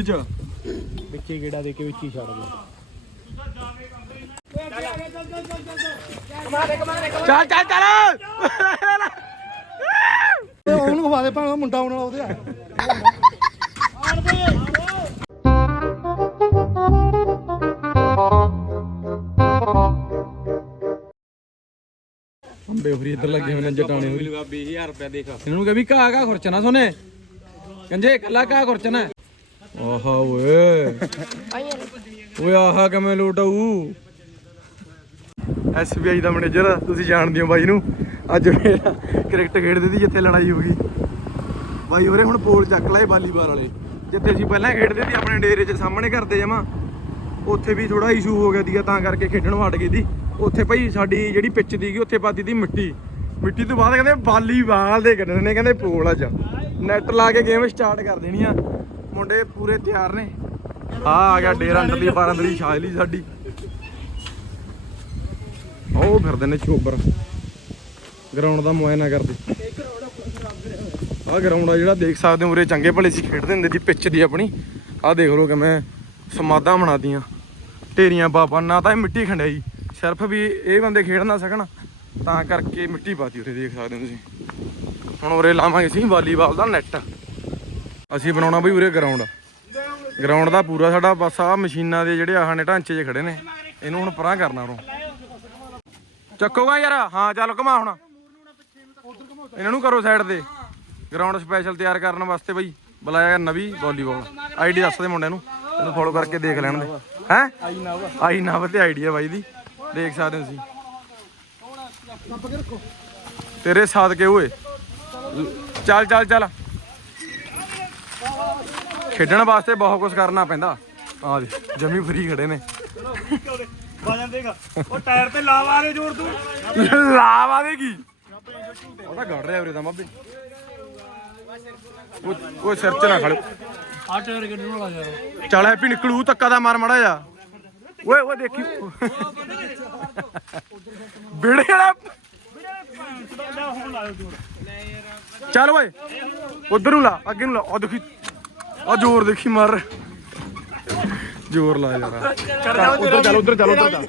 ਵੀਰ ਚ ਵਿੱਚੇ ਗੇੜਾ ਦੇ ਕੇ ਵਿੱਚ ਹੀ ਛੱਡ ਦੇ ਚੱਲ ਚੱਲ ਚੱਲ। ਉਹਨੂੰ ਖਵਾ ਦੇ ਭਾਵੇਂ ਮੁੰਡਾ ਉਹਨਾਂ ਉਹਦੇ ਆ। ਅੰਬੇ ਫਰੀ ਇੱਧਰ ਲੱਗੇ ਹੋਏ ਨੇ ਜਟਾਣੇ ਹੋਈ ਮਿਲੂਗਾ 20000 ਰੁਪਏ ਦੇਖ ਇਹਨਾਂ ਕਹੇ ਵੀ ਘਾ ਘਾ ਖੁਰਚਣਾ ਸੋਨੇ। ਕੰਜੇ ਕੱਲਾ ਘਾ ਖੁਰਚਣਾ। ਆਹਾ ਓਏ। ਓਏ ਆਹਾ ਕਿਵੇਂ ਲੋਟਾਊ ਐਸਬੀਆਈ ਦਾ ਮੈਨੇਜਰ ਤੁਸੀਂ ਜਾਣਦੇ ਹੋ ਬਾਈ ਨੂੰ। ਅੱਜ ਮੇਰਾ ਕ੍ਰਿਕਟ ਖੇਡਦੇ ਸੀ ਜਿੱਥੇ ਲੜਾਈ ਹੋ ਗਈ। ਬਾਈ ਹੋਰੇ ਹੁਣ ਪੋਲ ਚੱਕ ਲਾਏ ਵਾਲੀਬਾਲ ਵਾਲੇ। ਜਿੱਥੇ ਅਸੀਂ ਪਹਿਲਾਂ ਖੇਡਦੇ ਸੀ, ਆਪਣੇ ਡੇਰੇ 'ਚ ਸਾਹਮਣੇ ਘਰ ਜਮਾ। ਉੱਥੇ ਵੀ ਥੋੜਾ ਇਸ਼ੂ ਹੋ ਗਿਆ ਸੀਗਾ, ਤਾਂ ਕਰਕੇ ਖੇਡਣ ਹਟ ਗਈ ਸੀ। ਉੱਥੇ ਭਾਈ ਸਾਡੀ ਜਿਹੜੀ ਪਿੱਚ ਸੀਗੀ, ਉੱਥੇ ਪਾਤੀ ਦੀ ਮਿੱਟੀ। ਮਿੱਟੀ ਤੋਂ ਬਾਅਦ ਕਹਿੰਦੇ ਵਾਲੀਬਾਲ ਦੇ ਕੱਢਣੇ ਨੇ ਕਹਿੰਦੇ ਪੋਲ ਅੱਜ। ਨੈਟ ਲਾ ਕੇ ਗੇਮ ਸਟਾਰਟ ਕਰ ਦੇਣੀ ਆ। ਮੁੰਡੇ ਪੂਰੇ ਤਿਆਰ ਨੇ। ਆ ਆ ਗਿਆ ਡੇਰਾ ਅੰਡਰਲੀ ਬਾਰੰਦਰੀ ਛਾਜਲੀ ਸਾਡੀ। ਉਹ ਫਿਰਦੇ ਨੇ ਚੋਬਰ ਗਰਾਊਂਡ ਦਾ ਮੁਆਇਨਾ ਕਰਦੇ। ਆਹ ਗਰਾਊਂਡ ਆ ਜਿਹੜਾ ਦੇਖ ਸਕਦੇ ਹੋ, ਉਰੇ ਚੰਗੇ ਭਲੇ ਸੀ, ਖੇਡਦੇ ਹੁੰਦੇ ਸੀ, ਪਿੱਚ ਦੀ ਆਪਣੀ। ਆਹ ਦੇਖ ਲਓ ਕਿਵੇਂ ਸਮਾਧਾਂ ਬਣਾਤੀਆਂ। ਢੇਰੀਆਂ ਬਾਬਾ, ਨਾ ਤਾਂ ਇਹ ਮਿੱਟੀ ਖੰਡਾਈ। ਸਿਰਫ ਵੀ ਇਹ ਬੰਦੇ ਖੇਡ ਨਾ ਸਕਣ, ਤਾਂ ਕਰਕੇ ਮਿੱਟੀ ਪਾਤੀ ਉਰੇ, ਦੇਖ ਸਕਦੇ ਹੋ ਤੁਸੀਂ। ਹੁਣ ਉਰੇ ਲਾਵਾਂਗੇ ਸੀ ਵਾਲੀਬਾਲ ਦਾ ਨੈਟ ਅਸੀਂ ਬਣਾਉਣਾ ਬਈ ਉਰੇ ਗਰਾਊਂਡ ਗਰਾਊਂਡ ਦਾ ਪੂਰਾ ਸਾਡਾ ਬਸ ਆ ਮਸ਼ੀਨਾਂ ਦੇ ਜਿਹੜੇ ਆਹ ਨੇ ਢਾਂਚੇ 'ਚ ਖੜੇ ਨੇ। ਇਹਨੂੰ ਹੁਣ ਪਰਾਂ ਕਰਨਾ ਉਰੋਂ। ਚੱਕੋਗਾ ਯਾਰ, ਹਾਂ, ਚੱਲ ਘੁਮਾ ਹੁਣ। ਇਹਨਾਂ ਨੂੰ ਕਰੋ ਸਾਈਡ ਤੇ। ਗਰਾਊਂਡ ਸਪੈਸ਼ਲ ਤਿਆਰ ਕਰਨ ਵਾਸਤੇ ਬਈ। ਬੁਲਾਇਆ ਨਵੀ ਵਾਲੀਬਾਲ ਆਈਡੀ ਦੱਸ ਦੇ ਮੁੰਡਿਆਂ ਨੂੰ। ਇਹਨੂੰ ਫੋਲੋ ਕਰਕੇ ਦੇਖ ਲੈਣ ਦੇ। ਹੈ? ਆਈ ਨਵ ਆਈ ਨਵ ਤੇ ਆਈਡੀ ਆ ਬਾਈ ਦੀ। ਦੇਖ ਸਕਦੇ ਹੋ ਤੁਸੀਂ। ਤੇਰੇ ਸਾਥ ਕੇ ਹੋਏ ਚੱਲ ਚੱਲ ਚੱਲ। ਖੇਡਣ ਵਾਸਤੇ ਬਹੁਤ ਕੁਝ ਕਰਨਾ ਪੈਂਦਾ। ਆ ਦੇ ਜਮੀ ਫਰੀ ਖੜੇ ਨੇ। ਵਜਨ ਦੇਗਾ ਉਹ ਟਾਇਰ ਤੇ ਲਾਵਾ ਦੇ ਜੋੜ ਤੂੰ ਲਾਵਾ ਦੇ ਕੀ? ਉਹ ਤਾਂ ਗੜ ਰਿਹਾ ਵੀਰੇ ਤਾਂ ਮਾਬੇ ਉਹ ਉਹ ਸਿਰ ਚ ਨਾ ਖੜ ਆ ਟਾਇਰ ਕੱਢਣ ਵਾਲਾ ਯਾਰ ਚੱਲ ਹੈਪੀ ਨਿਕਲੂ, ਧੱਕਾ ਦਾ ਮਾਰ ਮੜਾ ਜਾ ਓਏ ਓਏ ਦੇਖੀ। ਬਿੜੇ ਵਾਲਾ। ਹੁਣ ਲਾਇਓ ਜੋੜ ਚੱਲ ਓਏ, ਉਧਰ ਨੂੰ ਲਾ, ਅੱਗੇ ਨੂੰ ਲਾ। ਉਹ ਦੇਖੀ। ਆ ਜ਼ੋਰ ਦੇਖੀ ਮਾਰ। ਜ਼ੋਰ ਲਾ ਯਾਰ। ਉਧਰ ਚੱਲ ਉਧਰ ਚੱਲ ਉਧਰ ਚੱਲ।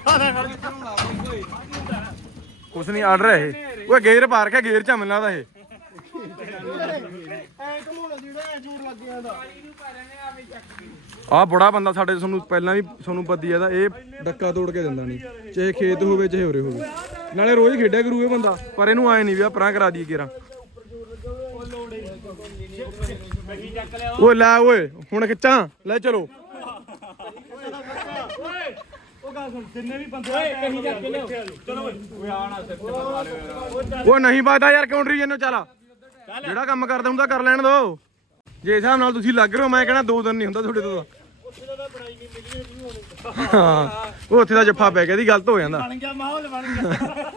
ਕੁਛ ਨਹੀਂ ਆਰਡਰ ਹੈ ਇਹ। ਓਏ ਗੇਅਰ ਪਾਰ ਕੇ ਗੇਅਰ ਚ ਮਿਲਣਾ ਦਾ ਇਹ। ਆ ਬੜਾ ਬੰਦਾ ਸਾਡੇ ਤੁਹਾਨੂੰ ਪਹਿਲਾਂ ਵੀ ਤੁਹਾਨੂੰ ਪਤੀ ਹੈ ਦਾ ਇਹ ਡੱਕਾ ਤੋੜ ਕੇ ਦਿੰਦਾ ਨਹੀਂ। ਚਾਹੇ ਖੇਤ ਹੋਵੇ ਚਾਹੇ ਉਰੇ ਹੋਵੇ। ਨਾਲੇ ਰੋਜ਼ ਖੇਡਿਆ ਕਰੂ ਇਹ ਬੰਦਾ ਪਰ ਇਹਨੂੰ ਆਏ ਨਹੀਂ ਵੀ ਆ ਪਰਾਂ ਕਰਾ ਦਈਏ ਕੇਰਾ ਓਏ ਲੈ ਓਏ ਹੁਣ ਖਿੱਚਾਂ ਲੈ ਚਲੋ। ਉਹ ਗੱਲ ਸੁਣ ਜਿੰਨੇ ਵੀ ਬੰਦੇ ਓਏ ਕਹੀਂ ਜਾ ਕੇ ਲਿਓ ਚਲੋ ਓਏ। ਓਏ ਆਣਾ ਸਿਰ ਤੇ ਮਾਰਿਓ ਉਹ ਨਹੀਂ ਬਾਦਾ ਯਾਰ ਕਾਉਂਟਰੀ ਜੰਨੋ ਚੱਲ ਜਿਹੜਾ ਕੰਮ ਕਰਦਾ ਹੁੰਦਾ ਕਰ ਲੈਣ ਦੋ। ਜੇ ਹਿਸਾਬ ਨਾਲ ਤੁਸੀਂ ਲੱਗ ਰਹੇ ਹੋ ਮੈਂ ਕਹਿਣਾ ਦੋ ਦਿਨ ਨਹੀਂ ਹੁੰਦਾ ਤੁਹਾਡੇ ਤੋਂ ਤਾਂ। ਹਾਂ ਉਹ ਉੱਥੇ ਦਾ ਜੱਫਾ ਪੈ ਗਿਆ ਦੀ ਗਲਤ ਹੋ ਜਾਂਦਾ। ਬਣ ਗਿਆ ਮਾਹੌਲ ਬਣ ਗਿਆ।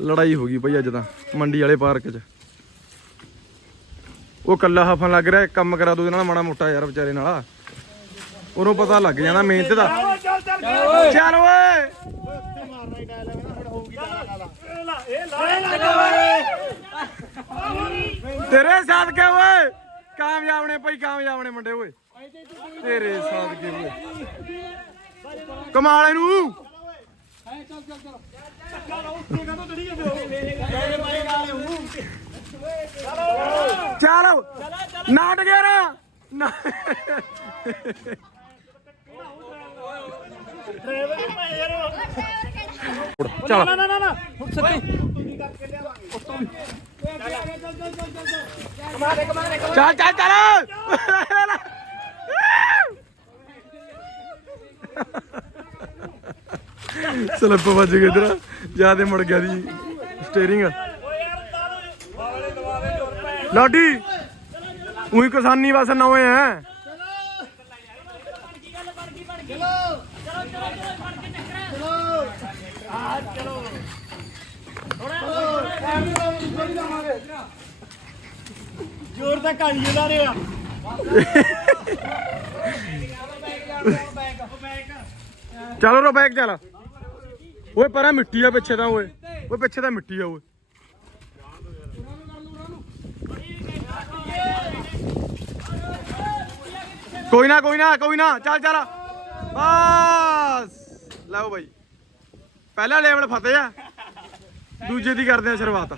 ਲੜਾਈ ਹੋ ਗਈ ਭਈ ਅੱਜ ਤਾਂ ਮੰਡੀ ਵਾਲੇ ਪਾਰਕ 'ਚ। ਉਹ ਕੱਲਾ ਹਫਨ ਲੱਗ ਰਿਹਾ ਕੰਮ ਕਰਾ ਦੋ ਇਹਨਾਂ ਨਾਲ ਮਾੜਾ ਮੋਟਾ ਯਾਰ ਵਿਚਾਰੇ ਨਾਲ। ਉਹਨੂੰ ਪਤਾ ਲੱਗ ਜਾਂਦਾ ਮਿਹਨਤ ਦਾ। ਚੱਲ ਚੱਲ ਚੱਲ ਓਏ। ਹੀ ਤੇਰੇ ਸਾਥ ਕੇ ਓਏ। ਕਾਮਯਾਬ ਨੇ ਭਾਈ ਕਾਮਯਾਬ ਨੇ ਮੁੰਡੇ ਓਏ। ਤੇਰੇ ਸਾਥ ਕੇ ਓਏ। ਕਮਾਲ ਇਹਨੂੰ। ਚੱਲ ਨਾਟ ਗਿਆ ਨਾ ਨਾ- ਚੱਲ ਨਾ ਨਾ ਨਾ ਨਾ ਹੁਣ ਸੱਚੀ ਚੱਲ ਚੱਲ ਚੱਲ। ਸਲਿੱਪ ਵੱਜ ਗਈ ਇਧਰ। ਜਿਆਦੇ ਮੁੜ ਗਿਆ ਦੀ ਸਟੀਅਰਿੰਗ ਲਾਡੀ ਉਹੀ ਕਿਸਾਨੀ ਬਸ ਨਵੇਂ ਐ। ਜ਼ੋਰ ਤਾਂ ਕਾਲੀ ਜਲਾ ਰਿਹਾ। ਚੱਲ ਰੋ ਬੈਕ ਚੱਲ। ਓਏ ਪਰਾਂ ਮਿੱਟੀ ਆ ਪਿੱਛੇ ਤਾਂ ਓਏ। ਓਏ ਪਿੱਛੇ ਤਾਂ ਮਿੱਟੀ ਆ ਓਏ। ਕੋਈ ਨਾ ਕੋਈ ਨਾ ਕੋਈ ਨਾ। ਚੱਲ ਚੱਲ। ਬਸ। ਲਓ ਬਾਈ। ਪਹਿਲਾ ਲੈਵਲ ਫਤਿਹ ਆ। ਦੂਜੇ ਦੀ ਕਰਦੇ ਆ ਸ਼ੁਰੂਆਤ।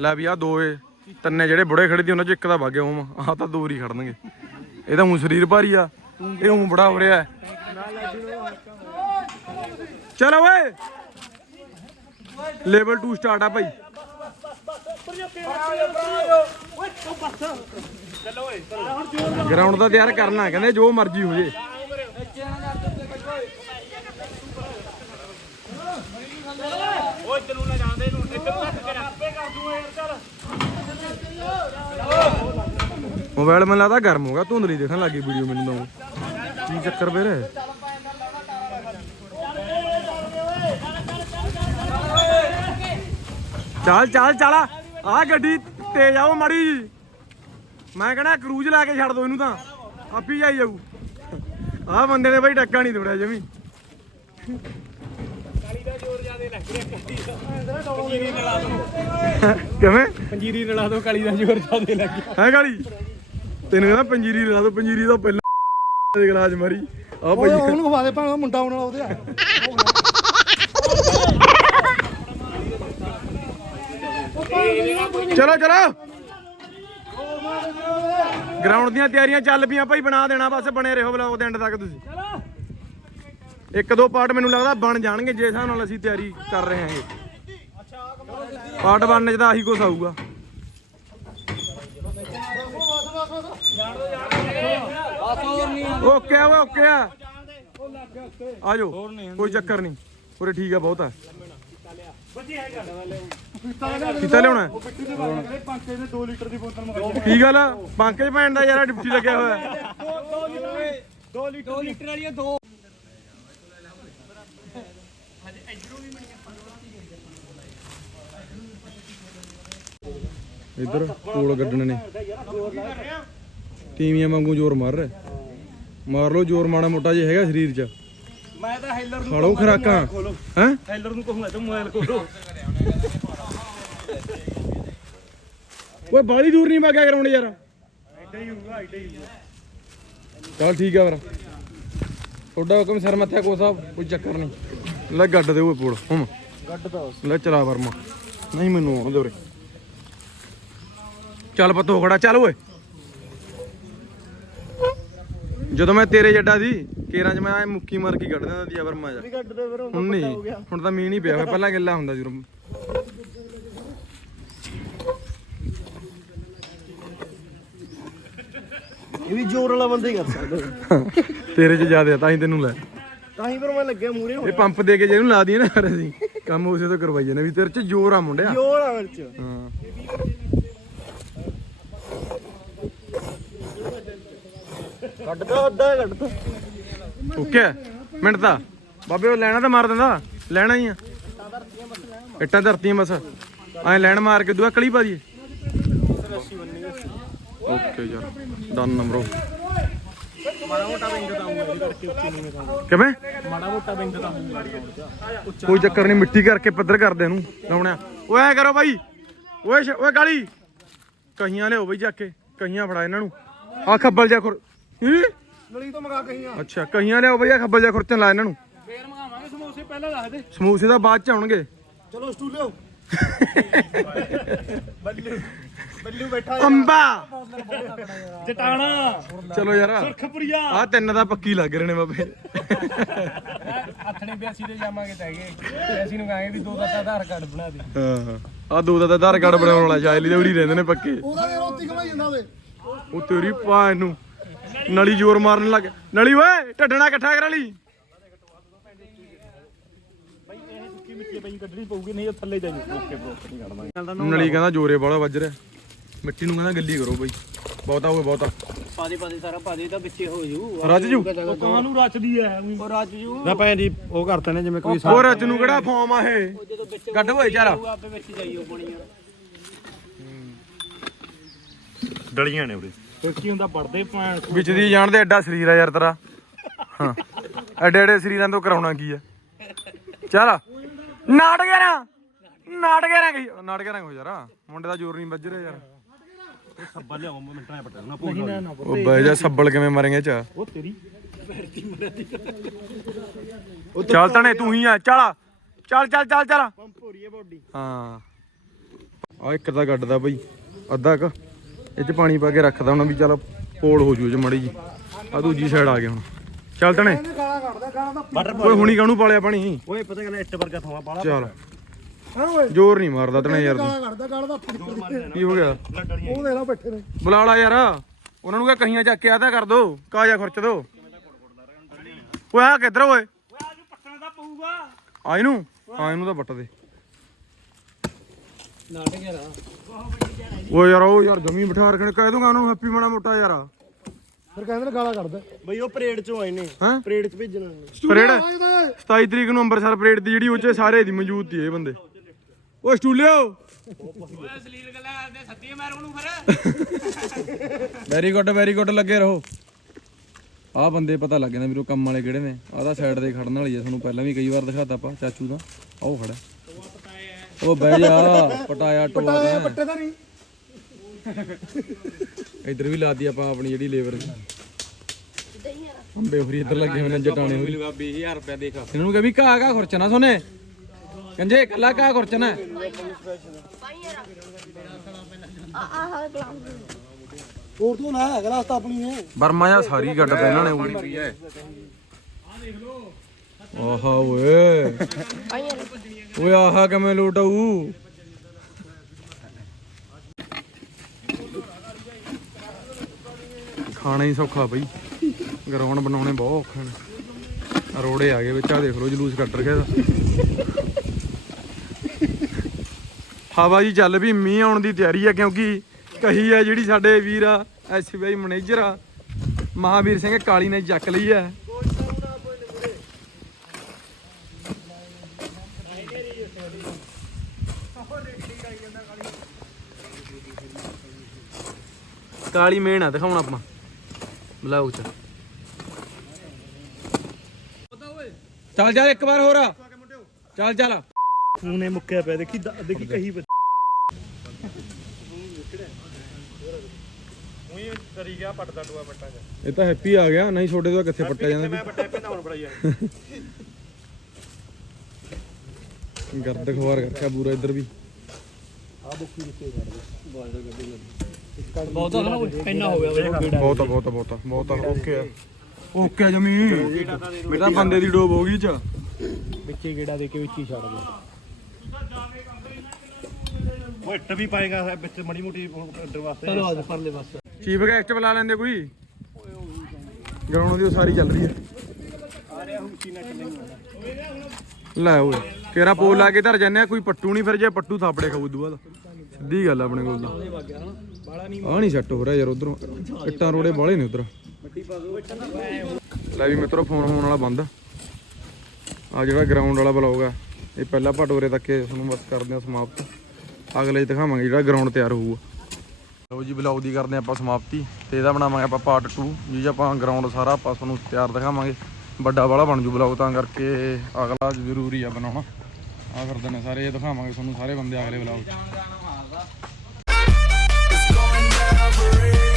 ਲੈ ਵੀ ਆ ਦੋਏ ਤਿੰਨੇ ਜਿਹੜੇ ਬੁੜੇ ਖੜੇ ਦੀ ਉਹਨਾਂ ਚ ਇੱਕ ਦਾ ਵਗ ਹੋਮ ਆਹ ਤਾਂ ਦੂਰ ਹੀ ਖੜਨਗੇ। ਇਹ ਤਾਂ ਹੁਣ ਸਰੀਰ ਭਾਰੀ ਆ। ਇਹ ਹੁਣ ਬੜਾ ਹੋ ਰਿਹਾ। ਚਲੋ ਓਏ। ਲੈਵਲ 2 ਸਟਾਰਟ ਆ ਭਾਈ। ਗਰਾਊਂਡ ਦਾ ਤਿਆਰ ਕਰਨਾ, ਕਹਿੰਦੇ ਜੋ ਮਰਜ਼ੀ ਹੋ ਜੇ। ਓਏ ਤੈਨੂੰ ਨਾ ਜਾਂਦੇ ਇਹਨੂੰ ਇੱਧਰ ਨੂੰ ਹੱਥ ਕੇ ਆਪੇ ਕਰ ਦੂੰਗਾ ਯਾਰ ਚੱਲ ਮੋਬਾਈਲ ਮੈਨੂੰ ਲੱਗਦਾ ਗਰਮ ਹੋ ਗਿਆ ਧੁੰਦਲੀ ਦੇਖਣ ਲੱਗੀ ਵੀਡੀਓ ਮੈਨੂੰ ਤਾਂ ਕੀ ਚੱਕਰ ਵੀਰੇ ਚੱਲ ਚੱਲ ਚੱਲ। ਆ ਗੱਡੀ ਤੇਜ਼ ਆਓ ਮੜੀ ਜੀ ਮੈਂ ਕਹਣਾ ਕਰੂਜ਼ ਲਾ ਕੇ ਛੱਡ ਦੋ ਇਹਨੂੰ ਤਾਂ। ਆਪੀ ਜਾਈ ਜਾਊ। ਆ ਬੰਦੇ ਨੇ ਬਈ ਡੱਕਾ ਨਹੀਂ ਤੋੜਿਆ ਜਮੀ। ਰਲਾ ਕਿਵੇਂ? ਪੰਜੀਰੀ ਰਲਾ ਦੋ ਕਾਲੀ ਦਾ ਜ਼ੋਰ ਜ਼ਿਆਦੇ ਲੱਗ ਗਿਆ। ਹੈ ਗਾਲੀ ਤੈਨੂੰ ਕਹਿੰਦਾ ਪੰਜੀਰੀ ਲਾ ਦੋ ਪੰਜੀਰੀ ਤੋਂ ਪਹਿਲਾਂ ਦੇ ਗਲਾਜ ਮਾਰੀ। ਆ ਭਾਈ ਉਹਨੂੰ ਖਵਾ ਦੇ ਭਾਵੇਂ ਮੁੰਡਾ ਆਉਣ ਵਾਲਾ ਉਹਦੇ ਆ। ਚਲੋ ਚਲੋ। ਗਰਾਊਂਡ ਦੀਆਂ ਤਿਆਰੀਆਂ ਚੱਲ ਪਈਆਂ ਭਾਈ, ਬਣਾ ਦੇਣਾ ਬਸ, ਬਣੇ ਰਹੋ ਵਲੌਗ ਦੇ ਐਂਡ ਤੱਕ ਤੁਸੀਂ। ਇੱਕ ਦੋ ਪਾਰਟ ਮੈਨੂੰ ਲੱਗਦਾ ਬਣ ਜਾਣਗੇ, ਜੇ ਹਿਸਾਬ ਨਾਲ ਅਸੀਂ ਤਿਆਰੀ ਕਰ ਰਹੇ ਹਾਂਗੇ। ਪਾਰਟ ਬਣਨ ਚ ਤਾਂ ਆਹੀ ਕੁਛ ਆਊਗਾ। ਓਕੇ ਆ ਓਕੇ ਆ। ਆ ਜਾਓ ਕੋਈ ਚੱਕਰ ਨਹੀਂ। ਉਰੇ ਠੀਕ ਆ, ਬਹੁਤ ਆ। ਕਿੱਥੇ ਲਿਆਉਣਾ? ਹੈ? ਪੰਕੇ ਨੇ 2 ਲੀਟਰ ਦੀ ਬੋਤਲ ਮੰਗਾਈ ਕੀ ਗੱਲ ਪੰਕਜ ਭੈਣ ਦਾ ਯਾਰ ਡਿਪਟੀ ਲੱਗਿਆ ਹੋਇਆ। ਹੈ। 2 ਲੀਟਰ 2 ਲੀਟਰ ਵਾਲੀਆਂ ਦੋ। ਇੱਧਰ ਕੋਲ ਕੱਢਣੇ ਨੇ। ਤੀਵੀਆਂ ਵਾਂਗੂ ਜ਼ੋਰ ਮਾਰ ਰਿਹਾ। ਮਾਰ ਲਓ ਜ਼ੋਰ ਮਾੜਾ ਮੋਟਾ ਜੇ ਹੈਗਾ ਸਰੀਰ 'ਚ। ਮੈਂ ਤਾਂ ਹੈਲਰ ਨੂੰ ਖਾਲੋ ਖਰਾਕਾਂ। ਹੈ? ਹੈਲਰ ਨੂੰ ਕਹੂੰਗਾ ਤੂੰ ਮੋਬਾਈਲ ਖੋਲੋ ਓਏ ਬਾਲੀ ਦੂਰ ਨਹੀਂ ਵਾਗਿਆ ਗਰਾਉਂਡ ਯਾਰ। ਐਡਾ ਹੀ ਹੋਊਗਾ ਐਡਾ ਹੀ ਹੋਊਗਾ। ਚੱਲ ਠੀਕ ਆ ਫਿਰ। ਤੁਹਾਡਾ ਹੁਕਮ ਸਰ ਮੱਥਿਆ ਕੋ ਸਾਹਿਬ ਕੋਈ ਚੱਕਰ ਨਹੀਂ। ਲੈ ਗੱਡ ਦੇ ਓਏ ਪੋੜ ਹਮ। ਗੱਡ ਦਾ ਲੈ ਚਲਾ ਵਰਮਾ। ਨਹੀਂ ਮੈਨੂੰ ਆਉਣ ਦੇ ਉਰੇ। ਚੱਲ ਪਤੋ ਖੜਾ ਚੱਲ ਓਏ। ਜਦੋਂ ਮੈਂ ਤੇਰੇ ਜੱਡਾ ਦੀ ਕੇਰਾਂ 'ਚ ਮੈਂ ਐਂ ਮੁੱਕੀ ਮਾਰ ਕੇ ਕੱਢ ਦਿੰਦਾ ਦੀ ਵਰਮਾ ਜਾ ਫਿਰ ਹੁਣ ਨਹੀਂ ਹੁਣ ਤਾਂ ਮੀਂਹ ਨਹੀਂ ਪਿਆ ਹੋਇਆ ਪਹਿਲਾਂ ਗਿੱਲਾ ਹੁੰਦਾ ਜਦੋਂ ਇਹ ਵੀ ਜ਼ੋਰ ਵਾਲਾ ਬੰਦਾ ਹੀ ਕਰ ਸਕਦਾ ਤੇਰੇ 'ਚ ਜ਼ਿਆਦਾ ਤਾਂ ਹੀ ਤੈਨੂੰ ਲੈ। ਤਾਂ ਹੀ ਫਿਰ ਮੈਂ ਲੱਗਿਆ ਮੂਰੇ ਇਹ ਪੰਪ ਦੇ ਕੇ ਜਿਹਨੂੰ ਲਾ ਦਈਏ ਨਾ ਫਿਰ ਅਸੀਂ ਕੰਮ ਉਸੇ ਤੋਂ ਕਰਵਾਈ ਜਾਂਦੇ ਵੀ ਤੇਰੇ 'ਚ ਜ਼ੋਰ ਆ ਮੁੰਡਿਆ। ਜ਼ੋਰ ਆ ਮੇਰੇ ਚ। ਹਾਂ। ਕੱਢਦਾ ਅੱਧਾ ਕੱਢਦਾ। ਓਕੇ ਮਿੰਟ ਦਾ। ਬਾਬੇ, ਉਹ ਲੈਣਾ ਤਾਂ ਮਾਰ ਦਿੰਦਾ। ਲੈਣਾ ਹੀ ਆ। ਇੱਟਾਂ ਧਰਤੀਆਂ ਬਸ। ਐ ਲੈਣ ਮਾਰ ਕੇ ਦੂਆ ਕਲੀ ਪਾ ਦੀਏ ਓਕੇ ਯਾਰ ਡਨ ਨੰਬਰੋ ਮਾੜਾ ਮੋਟਾ ਬੈਂਕ ਦਾ ਆਉਂਗਾ ਕਰਕੇ ਉੱਚੀ ਨਹੀਂ ਮੈਂ ਕਿਵੇਂ? ਮਾੜਾ ਮੋਟਾ ਬੈਂਕ ਦਾ ਆਉਂਗਾ ਕੋਈ ਚੱਕਰ ਨਹੀਂ, ਮਿੱਟੀ ਕਰਕੇ ਪੱਧਰ ਕਰਦੇ ਇਹਨੂੰ, ਲਾਉਣਿਆ। ਓਏ, ਐ ਕਰੋ ਬਾਈ। ਓਏ, ਸ਼- ਓਏ, ਗਾਲੀ। ਕਹੀਆਂ ਲਿਓ ਬਈ ਜਾ ਕੇ। ਕਹੀਆਂ ਫੜਾ ਇਹਨਾਂ ਨੂੰ। ਆ ਖੱਬਲ ਜਾ ਖੁਰ ਨਲੀ ਤੋਂ ਮੰਗਾ ਕਹੀਆਂ ਅੱਛਾ ਕਹੀਆਂ ਲਿਓ ਬਈ ਆ ਖੱਬਲ ਜਾ ਖੁਰਚਣ ਲਾ ਇਹਨਾਂ ਨੂੰ। ਫੇਰ ਮੰਗਾਵਾਂਗੇ ਸਮੋਸੇ ਪਹਿਲਾਂ ਦੱਸ ਦੇ। ਸਮੋਸੇ ਦਾ ਬਾਅਦ ਚ ਆਉਣਗੇ। ਚਲੋ ਸਟੂਲਿਓ ਬੱਲੂ ਬੱਲੂ ਬੈਠਾ ਅੰਬਾ! ਜਟਾਣਾ। ਚਲੋ ਯਾਰ ਖਪਰੀਆ ਆ ਤਿੰਨ ਦਾ ਪੱਕੀ ਲੱਗ ਰਹੇ ਨੇ ਬਾਬੇ। ਹੱਥਣੇ ਬਿਆਸੀ ਤੇ ਜਾਵਾਂਗੇ ਤਾਂ ਹੈਗੇ। ਅਸੀਂ ਨੂੰ ਕਹਾਂਗੇ ਵੀ ਦੋ ਦਾ ਤਾਂ ਆਧਾਰ ਕਾਰਡ ਬਣਾ ਦੇ। ਹਾਂ ਆ ਦੋ ਦਾ ਤਾਂ ਆਧਾਰ ਕਾਰਡ ਬਣਾਉਣ ਵਾਲਾ ਸ਼ਾਇਲੀ ਦੇ ਉਰੀ ਰਹਿੰਦੇ ਨੇ ਪੱਕੇ। ਉਹਦਾ ਵੀ ਰੋਟੀ ਖਵਾਈ ਜਾਂਦਾ ਵੇ ਉਹ ਤੇਰੀ ਪਾ ਇਹਨੂੰ ਨਲੀ ਜ਼ੋਰ ਮਾਰਨ ਲੱਗ ਨਲੀ ਓਏ ਢੱਡਣਾ ਇਕੱਠਾ ਕਰਾ ਲਈ। ਬਈ ਇਹ ਸੁੱਕੀ ਮਿੱਟੀ ਬਈ ਕੱਢਣੀ ਪਊਗੀ ਨਹੀਂ ਉਹ ਥੱਲੇ ਜਾ ਜੂ ਓਕੇ ਬ్రో ਨਹੀਂ ਕੱਢਦਾ ਨਲੀ ਕਹਿੰਦਾ ਜੋਰੇ ਬਾਲਾ ਵੱਜ ਰਿਹਾ। ਮਿੱਟੀ ਨੂੰ ਕਹਿੰਦਾ ਗੱਲੀ ਕਰੋ ਬਈ। ਬਹੁਤਾ ਹੋਵੇ ਬਹੁਤਾ। ਪਾਦੇ ਪਾਦੇ ਸਾਰਾ ਪਾਦੇ ਤਾਂ ਵਿੱਚੇ ਹੋ ਜੂ। ਰੱਜ ਜੂ। ਉਹ ਕਾਹਨੂੰ ਰਚਦੀ ਐ ਉਹ। ਰਾਜ ਜੂ। ਨਾ ਭੈਣ ਜੀ ਉਹ ਕਰਤੇ ਨੇ ਜਿਵੇਂ ਕੋਈ ਹੋਰ ਰੱਜ ਨੂੰ ਕਿਹੜਾ ਫਾਰਮ ਆ ਇਹ? ਜਦੋਂ ਵਿੱਚ ਗੱਡ ਹੋਏ ਚੱਲ। ਉਹ ਆਪੇ ਵਿੱਚ ਜਾਈਓ ਪਾਣੀ ਯਾਰ ਡਲੀਆਂ ਨੇ ਉਰੇ। ਫਿਰ ਕੀ ਹੁੰਦਾ ਪੜਦੇ ਭੈਣ ਵਿੱਚ ਦੀ ਜਾਣਦੇ ਐਡਾ ਸਰੀਰ ਆ ਯਾਰ ਤੇਰਾ। ਹਾਂ। ਐਡੇ ਐਡੇ ਸਰੀਰਾਂ ਤੋਂ ਕਰਾਉਣਾ ਕੀ ਆ? ਚੱਲ। ਨਾਟਕ ਨਾ ਕੀ ਨਾਟਕ ਨਾ ਹੋ ਯਾਰ। ਮੁੰਡੇ ਦਾ ਜ਼ੋਰ ਨਹੀਂ ਵੱਜ ਰਿਹਾ ਯਾਰ। ਸੱਬਾ ਲਿਆਓ ਮਿੰਟਾਂ 'ਚ ਪੱਟਣਾ ਨਾ ਨਹੀਂ ਨਾ ਨਾ ਉਹ ਬਹਿ ਜਾ ਸੱਬਲ ਕਿਵੇਂ ਮਰੇਂਗੇ ਚਾ? ਉਹ ਤੇਰੀ ਚੱਲ ਤਣੇ ਤੂੰ ਹੀ ਆ। ਚੱਲ। ਚੱਲ ਚੱਲ ਚੱਲ ਚੱਲ। ਪੰਪ ਹੋ ਰਹੀ ਹੈ ਬੋਡੀ। ਹਾਂ। ਆ ਇੱਕ ਤਾਂ ਗੱਡਦਾ ਬਈ। ਅੱਧਾ ਕ। ਇਹ ਚ ਪਾਣੀ ਪਾ ਕੇ ਰੱਖਦਾ ਹੁਣ ਵੀ ਚੱਲ ਪੋਲ ਹੋ ਜੂ ਜੇ ਮੜੀ ਜੀ। ਆ ਦੂਜੀ ਸਾਈਡ ਆ ਗਿਆ ਹੁਣ। ਚੱਲ ਤਣੇ। ਇਹਨੇ ਗਾਲਾਂ ਕੱਢਦਾ ਗਾਲਾਂ ਦਾ ਬਟਰ ਓਏ ਹੁਣੀ ਕਾਹਨੂੰ ਪਾਲਿਆ ਪਾਣੀ? ਓਏ ਪਤਾ ਗੱਲ ਇੱਟ ਵਰਗਾ ਥਵਾ ਬਾਲਾ ਚੱਲ। ਹਾਂ ਓਏ ਜ਼ੋਰ ਨਹੀਂ ਮਾਰਦਾ ਤਣੇ ਯਾਰ ਕੀ। ਹੋ ਗਿਆ? ਉਹ ਦੇ ਨਾ ਬੈਠੇ ਨੇ। ਬੁਲਾ ਲਾ ਯਾਰ। ਉਹਨਾਂ ਨੂੰ ਕਹ ਕਹੀਆਂ ਚੱਕ ਕੇ ਆਦਾ ਕਰ ਦੋ ਕਾਜਾ ਖਰਚ ਦੋ। ਓਏ ਆ ਕਿੱਧਰ ਓਏ? ਪੱਟਣਾ ਤਾਂ ਪਊਗਾ। ਆ ਇਹਨੂੰ ਆ ਇਹਨੂੰ ਤਾਂ ਵੱਟ ਦੇ। ਨਾਟਕ ਯਾਰ ਉਹ ਯਾਰ ਜਮੀ ਬਿਠਾ ਰੱਖਣੇ ਕਹਿ ਦੂੰਗਾ ਉਹਨੂੰ ਹੈਪੀ ਮਾੜਾ ਮੋਟਾ ਯਾਰ। ਫਿਰ ਕਹਿੰਦੇ ਨੇ ਗਾਲਾਂ ਕੱਢਦਾ। ਬਈ ਉਹ ਪਰੇਡ 'ਚੋਂ ਆਏ ਨੇ ਹੈਂ? ਪਰੇਡ 'ਚ ਭੇਜਣਾ ਪਰੇਡ? ਆਏ ਤੇ 27 ਤਰੀਕ ਨੂੰ ਅੰਮ੍ਰਿਤਸਰ ਪਰੇਡ ਦੀ ਜਿਹੜੀ ਉਹ ਚ ਸਾਰੇ ਦੀ ਮੌਜੂਦ ਸੀ ਇਹ ਬੰਦੇ। ਓਏ ਸਟੂਲਿਓ! ਅਸਲੀਲ ਗੱਲਾਂ ਦੇ ਸੱਤੀ ਮਾਰ ਉਹਨੂੰ ਫਿਰ ਵੈਰੀ ਗੁੱਡ ਵੈਰੀ ਗੁੱਡ ਲੱਗੇ ਰਹੋ। ਆਹ ਬੰਦੇ ਪਤਾ ਲੱਗ ਜਾਂਦਾ ਵੀਰੋ ਕੰਮ ਵਾਲੇ ਕਿਹੜੇ ਨੇ। ਆਹ ਤਾਂ ਸਾਈਡ ਤੇ ਖੜਨ ਵਾਲੀ ਆ ਤੁਹਾਨੂੰ ਪਹਿਲਾਂ ਵੀ ਕਈ ਵਾਰ ਦਿਖਾਤਾ ਆਪਾਂ ਚਾਚੂ ਦਾ। ਆਹ ਉਹ ਖੜਾ। ਉਹ ਬਹਿ ਜਾ ਪਟਾਇਆ ਟੋਆ ਦਾ ਬੱਟੇ ਤਾਂ ਨਹੀਂ। ਇੱਧਰ ਵੀ ਲਾਦੀ ਆਪਾਂ ਆਪਣੀ ਜਿਹੜੀ ਲੇਬਰ। ਅੰਬੇ ਹੋਰੀ ਇੱਧਰ ਲੱਗੇ ਹੋਏ ਨੇ ਜਟਾਣੇ ਹੋਰੀ ਮਿਲੂਗਾ 20000 ਰੁਪਏ ਦੇਖ ਇਹਨਾਂ ਨੂੰ ਕਹ ਵੀ ਘਾਹ ਘਾਹ ਖੁਰਚਣਾ ਸੋਨੇ। ਕੰਜੇ ਕੱਲਾ ਘਾਹ ਖੁਰਚਣਾ ਆਹ ਗਲਾਸ ਹੋਰ ਤੋਂ ਨਾ ਹੈ ਗਲਾਸ ਤਾਂ ਆਪਣੀ ਨੇ ਬਰਮਾ ਜਾਂ ਸਾਰੀ ਗੱਡ ਪੈ ਇਹਨਾਂ ਨੇ। ਉੜੀ ਪਈ ਐ ਆਹਾ ਓਏ। ਓਏ ਆਹਾ ਕਿਵੇਂ ਲੋਟਾਊ ਖਾਣਾ ਹੀ ਸੌਖਾ ਬਈ। ਗਰਾਉਂਡ ਬਣਾਉਣੇ ਬਹੁਤ ਔਖੇ ਨੇ। ਰੋੜੇ ਆ ਗਏ ਵਿੱਚ ਆ ਦੇਖ ਲਓ ਜਲੂਸ ਕੱਢ ਰਖਿਆ ਦਾ ਹਵਾ ਜੀ ਚੱਲ ਵੀ ਮੀਂਹ ਆਉਣ ਦੀ ਤਿਆਰੀ ਆ ਕਿਉਂਕਿ ਕਹੀ ਆ ਜਿਹੜੀ ਸਾਡੇ ਵੀਰ ਆ ਐਸਬੀਆਈ ਮੈਨੇਜਰ ਆ, ਮਹਾਵੀਰ ਸਿੰਘ ਕਾਲੀ ਨੇ ਚੱਕ ਲਈ ਆ। ਕਾਲੀ ਮੇਨ ਆ ਦਿਖਾਉਣਾ ਆਪਾਂ ਬਲਾਉ ਚ। ਚੱਲ ਚੱਲ ਇੱਕ ਵਾਰ ਹੋਰ। ਆ ਚੱਲ ਚੱਲ। ਫੋਨੇ ਮੁੱਕਿਆ ਪਿਆ ਦੇਖੀ ਦ- ਦੇਖੀ ਕਹੀ ਬੱਚੀ ਉਹੀ ਕਰੀ ਗਿਆ ਪੱਟਦਾ ਟੂਆ ਪੱਟਾਂ 'ਚ ਇਹ ਤਾਂ ਹੈਪੀ ਆ ਗਿਆ ਨਹੀਂ ਛੋਟੇ ਤੋਂ ਕਿੱਥੇ ਪੱਟਿਆ ਜਾਂਦਾ ਮੈਂ ਪੱਟੇ ਪੈਂਦਾ ਹੁਣ ਬੜਾਈ ਗਰਦ ਖਵਾਰ ਰੱਖਿਆ ਪੂਰਾ ਇੱਧਰ ਵੀ। ਬਹੁਤਾ ਨਾ ਇੰਨਾ ਹੋ ਗਿਆ ਵੇ ਬਹੁਤ ਬਹੁਤ ਬਹੁਤ ਓਕੇ ਆ। ਓਕੇ ਆ ਜਮੀ। ਮੇਰਾ ਬੰਦੇ ਦੀ ਡੋਬ ਹੋ ਗਈ ਚ। ਵਿੱਚੇ ਗੇੜਾ ਦੇ ਕੇ ਵਿੱਚ ਹੀ ਛੱਡ ਦੇ। ਇੱਟ ਵੀ ਪਾਏਗਾ ਵਿੱਚ ਮੜੀ ਮੋਟੀ ਅੱਡਰ ਵਾਸਤੇ। ਚਲੋ ਅੱਜ ਪਰਲੇ ਬਸ ਚੀਫ ਗੈਸਟ ਬੁਲਾ ਲੈਂਦੇ ਕੋਈ। ਗਰਾਊਂਡ ਦੀ ਸਾਰੀ ਚੱਲ ਰਹੀ ਹੈ ਲੈ ਓਏ ਕਿਹੜਾ ਪੋਲ ਲਾ ਕੇ ਧਰ ਆ ਕੋਈ ਪੱਟੂ ਨਹੀਂ ਫਿਰ ਜੇ ਪੱਟੂ ਥਾਪੜੇ ਖਾਊ ਦੂ ਬਾਅਦ ਸਿੱਧੀ ਗੱਲ ਆ ਆਪਣੇ ਕੋਲ ਤਾਂ ਆ ਨਹੀਂ ਸੈੱਟ ਹੋ ਰਿਹਾ ਯਾਰ ਉਧਰੋਂ। ਇੱਟਾਂ ਰੋੜੇ ਬਾਲੇ ਨੇ ਉਧਰ। ਲੈ ਵੀ ਮਿੱਤਰੋ ਫੋਨ ਹੋਣ ਵਾਲਾ ਬੰਦ। ਆ ਜਿਹੜਾ ਗਰਾਊਂਡ ਵਾਲਾ ਬਲੌਗ ਆ, ਇਹ ਪਹਿਲਾ ਪਟੋਰੇ ਤੱਕ ਤੁਹਾਨੂੰ ਬਸ ਕਰਦੇ ਆ ਸਮਾਪਤ। ਅਗਲੇ ਦਿਖਾਵਾਂਗੇ ਜਿਹੜਾ ਗਰਾਊਂਡ ਤਿਆਰ ਹੋਊਗਾ। ਲਓ ਜੀ ਬਲੌਗ ਦੀ ਕਰਦੇ ਆਪਾਂ ਸਮਾਪਤੀ। ਤੇ ਇਹਦਾ ਬਣਾਵਾਂਗੇ ਆਪਾਂ ਪਾਰਟ 2 ਜਿਹ ਆਪਾਂ ਗਰਾਊਂਡ ਸਾਰਾ ਆਪਾਂ ਤੁਹਾਨੂੰ ਤਿਆਰ ਦਿਖਾਵਾਂਗੇ। ਵੱਡਾ ਵਾਲਾ ਬਣ ਜੂ ਬਲੌਗ ਤਾਂ ਕਰਕੇ ਅਗਲਾ ਜ਼ਰੂਰੀ ਆ ਬਣਾਉਣਾ। ਆ ਕਰਦੇ ਨੇ ਸਾਰੇ, ਇਹ ਦਿਖਾਵਾਂਗੇ ਤੁਹਾਨੂੰ ਸਾਰੇ ਬੰਦੇ ਅਗਲੇ ਬਲੌਗ 'ਚ